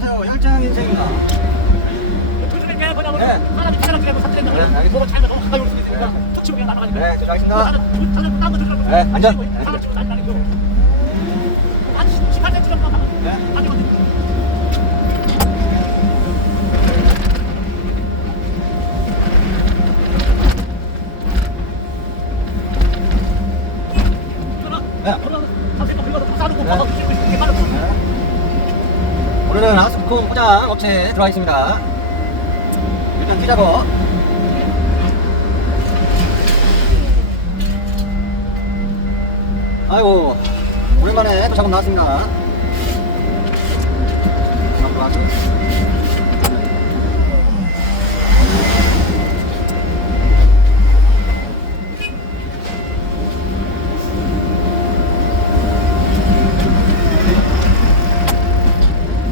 안녕하세요. 열장 인생입니다. 그게 뭐냐면 네. 사람이 태어나게 되고 사태는 네, 알겠습니다. 뭐가 잘 너무 가까이 올 수도 있으니까 툭 치고 그냥 나가니까. 네, 알겠습니다. 저는 딴거 들으라고. 네, 안전. 사람 치고 다니고. 한 18cm 정도 나가. 네. 아니거든요. 네. 오늘은 아스콘 포장 업체에 들어와 있습니다. 일단 키 작업. 아이고, 오랜만에 또 작업 나왔습니다.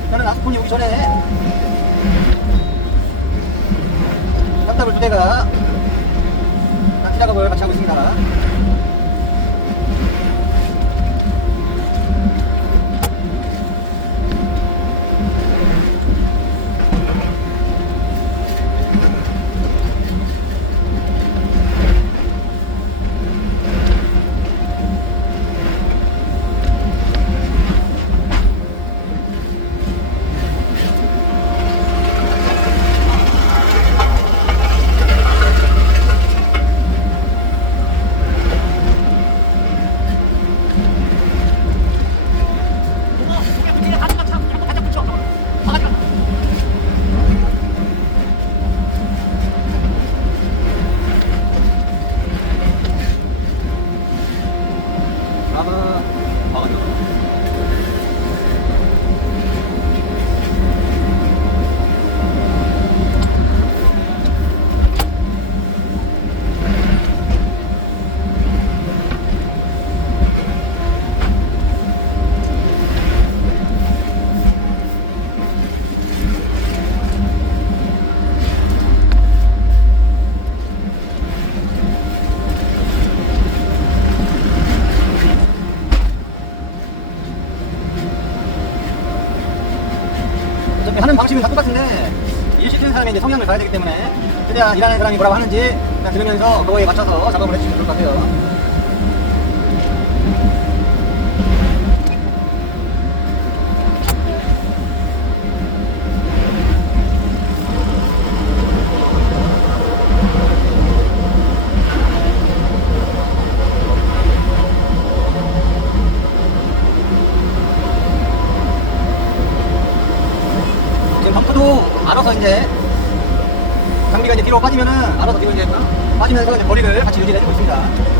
일단은 아스콘이 오기 전에 땀답을 2대가 키 작업을 같이 하고 있습니다. 하는 방식은 다 똑같은데 일 시키는 사람의 이제 성향을 봐야 되기 때문에 최대한 일하는 사람이 뭐라고 하는지 그냥 들으면서 그거에 맞춰서 작업을 해주시면 좋을 것 같아요. 펌프도 알아서 이제 장비가 이제 뒤로 빠지면은 알아서 뒤로 이제 빠지면서 이제 거리를 같이 유지를 해주고 있습니다.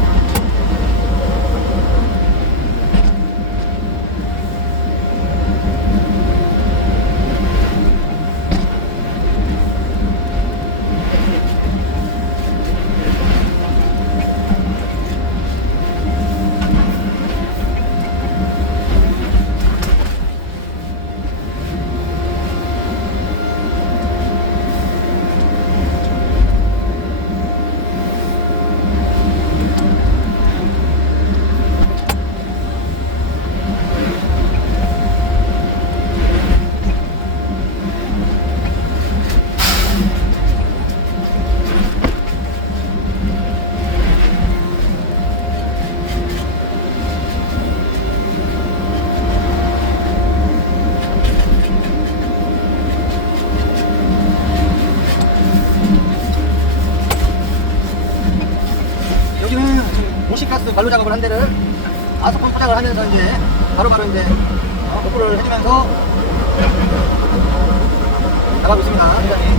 여기는 도시가스 관로 작업을 한 데를 아스콘 포장을 하면서 이제 바로바로 이제 도포를 해주면서 나가고 있습니다. 굉장히.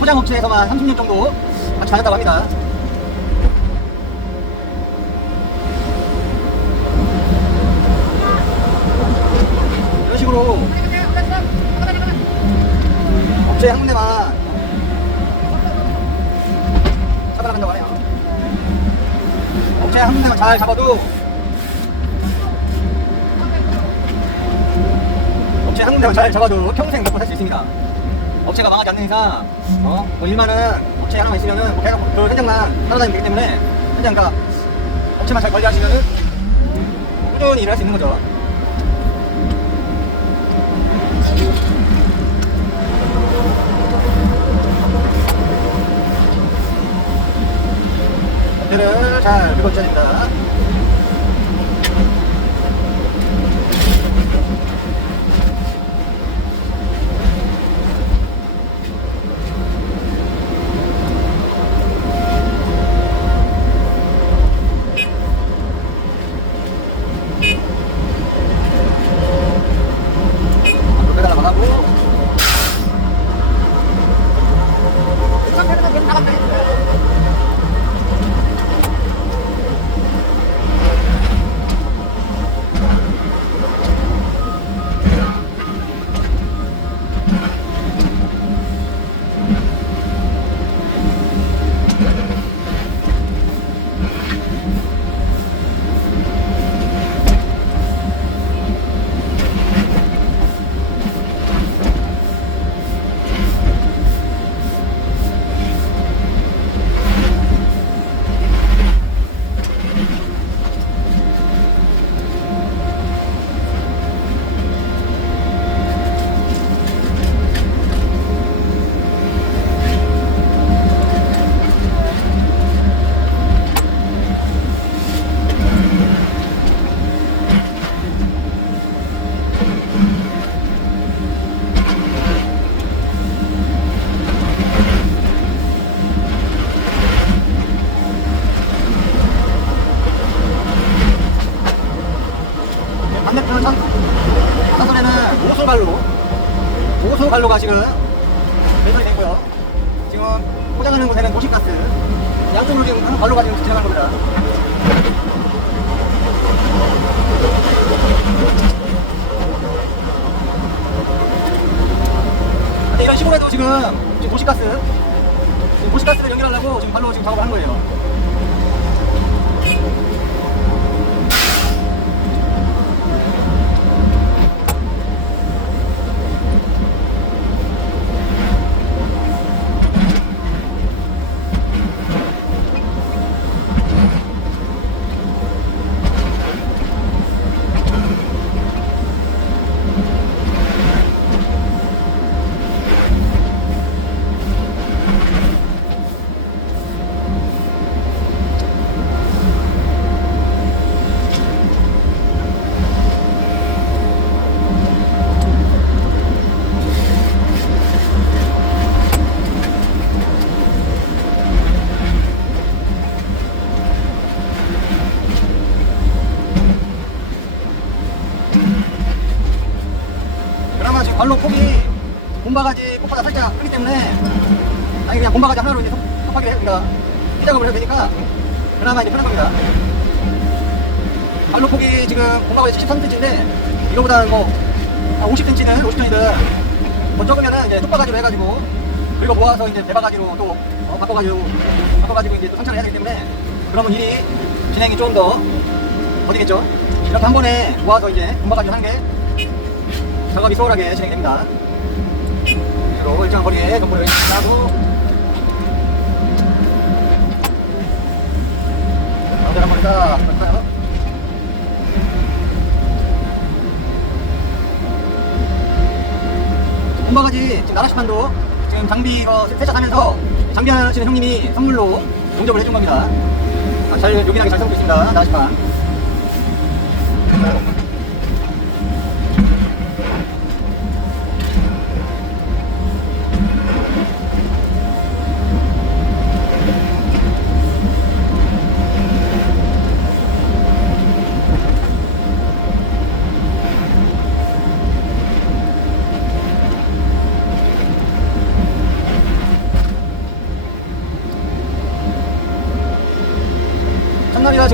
포장업체에서만 30년 정도 같이 다녔다고 합니다. 이런 식으로 업체 한 군데만 잡아나간다고 하네요. 업체 한 군데만 잘 잡아도 업체 한 군데만 잘 잡아도 평생 먹고 살 수 있습니다. 업체가 망하지 않는 이상 뭐 일만은 업체 하나만 있으면은 뭐 계속 그 현장만 따라다니면 되기 때문에 현장 그러니까 업체만 잘 관리하시면은 꾸준히 일을 할 수 있는 거죠. 업체를 잘 긁어줘야 됩니다. 반대편은 사선에는 오소갈로가 지금 배설이 되고요. 지금 포장하는 곳에는 도시가스 양쪽으로 지금 한 갈로가 지금 지나가는 겁니다. 근데 이런 시골에도 지금 도시가스를 연결하려고 지금 발로 지금 작업을 한 거예요. 그나마 지금 발로 폭이 봄바가지 폭보다 살짝 크기 때문에 아니 그냥 봄바가지 하나로 이제 섭하게 우리가 이 작업을 해도 되니까 그나마 이제 편한 겁니다. 발로 폭이 지금 봄바가지 73cm인데 이거보다는 뭐 50cm는 50cm이든 더 적으면은 이제 톱바가지로 해가지고 그리고 모아서 이제 대바가지로 또 바꿔가지고 이제 또 성찰을 해야 되기 때문에 그러면 일이 진행이 좀 더 더디겠죠. 이렇게 한 번에 모아서 이제 봄바가지로 하는 게 작업이 수월하게 진행됩니다. 그리고 일정 거리에 정보를 하고 가운데 한번 딱 할까요? 봄바가지 지금 나라시판도 지금 장비 세차하면서 장비 하시는 형님이 선물로 용접을 해준 겁니다. 잘 요긴하게 잘 쓰고 있습니다. 나라시판.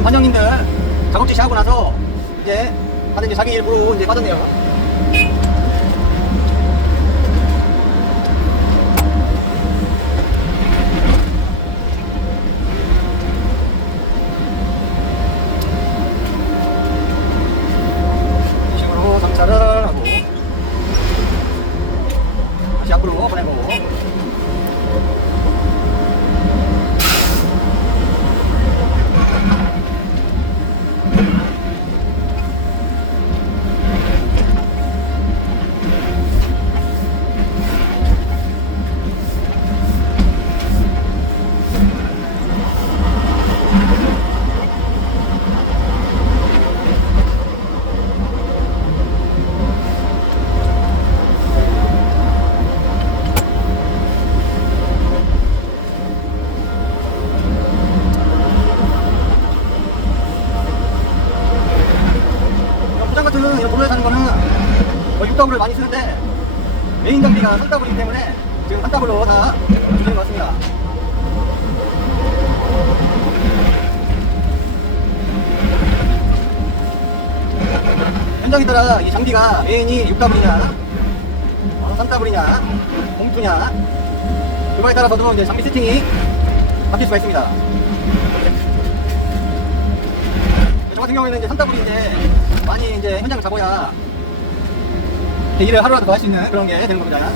관장님들 작업 지시하고 나서 이제 다들 이제 자기 일부로 이제 빠졌네요. 이 식으로 정차를 하고 다시 앞으로 보내고. 포장 같은 이런 도로에 사는 거는 육더블을 많이 쓰는데 메인 장비가 3더블이기 때문에 지금 3더블로 다 주는 것 같습니다. 현장에 따라 이 장비가 메인이 6더블이냐 3더블이냐 봉투냐 그거에 따라서도 이제 장비 세팅이 바뀔 수가 있습니다. 저 같은 경우에는 이제 3더블인데 많이 이제 현장을 잡아야 일을 하루라도 더 할 수 있는 그런 게 되는 겁니다.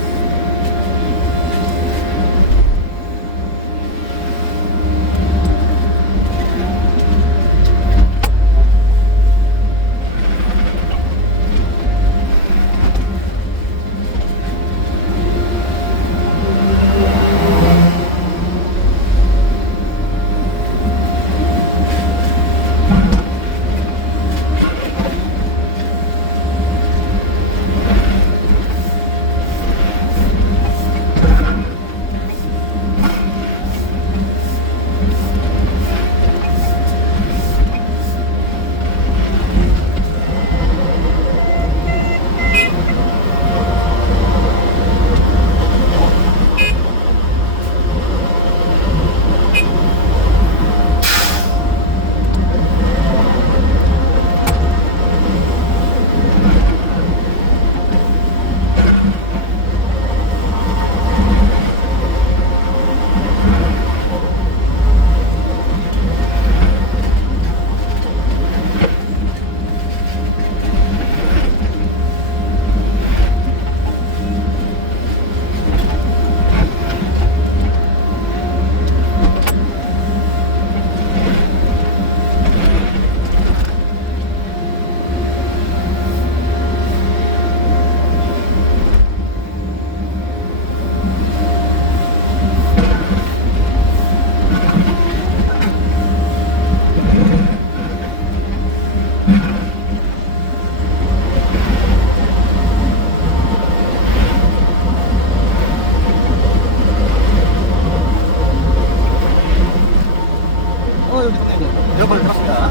여기 좋네요. 에어컨을 틀었습니다.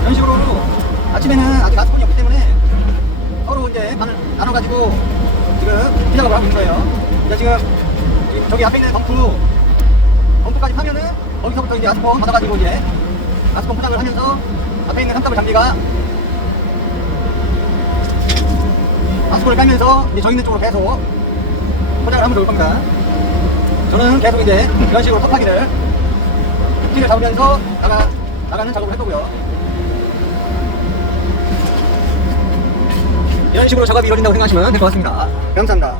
이런 식으로 아침에는 아직 가스콘이 없기 때문에 서로 이제 반을 나눠가지고 지금 피작업을 하고 있는 거예요. 이제 지금 저기 앞에 있는 덤프까지 파면은 거기서부터 이제 아스콘 받아가지고 이제 아스콘 포장을 하면서 앞에 있는 3더블 장비가 아스콘을 깔면서 이제 저 있는 쪽으로 계속 포장을 하면 좋을 겁니다. 저는 계속 이제 이런 식으로 톱하기를 티를 잡으면서 나가는 작업을 할 거고요. 이런 식으로 작업이 이루어진다고 생각하시면 될 것 같습니다. 감사합니다.